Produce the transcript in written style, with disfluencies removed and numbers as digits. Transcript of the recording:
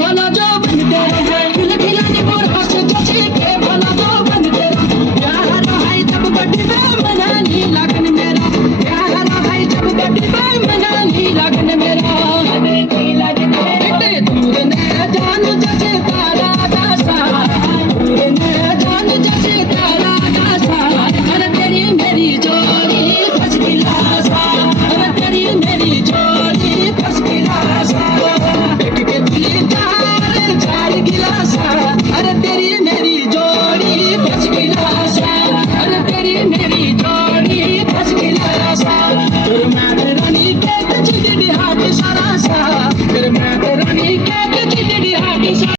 भला जो बन तेरा दिल खिलाने पर हंस जैसे के भला जो बन तेरा प्यार है जब बड़ी मनानी लगन मेरा प्यार है जब बड़ी मनानी लगन मेरा बेटे दूर ने जान जैसे तारा दासा दूर ने जान जैसे तारा दासा अरे तेरी मेरी जोड़ी फंस गिलासा अरे तेरी मेरी जोड़ी फंस गिलासा बेटी के दिल चार गिलासा अरे तेरी मेरी जोड़ी फंस गिलासा अरे तेरी मेरी जोड़ी फंस गिलासा फिर मैं रानी के चिड़ी हाथ सारा सा फिर मैं रानी के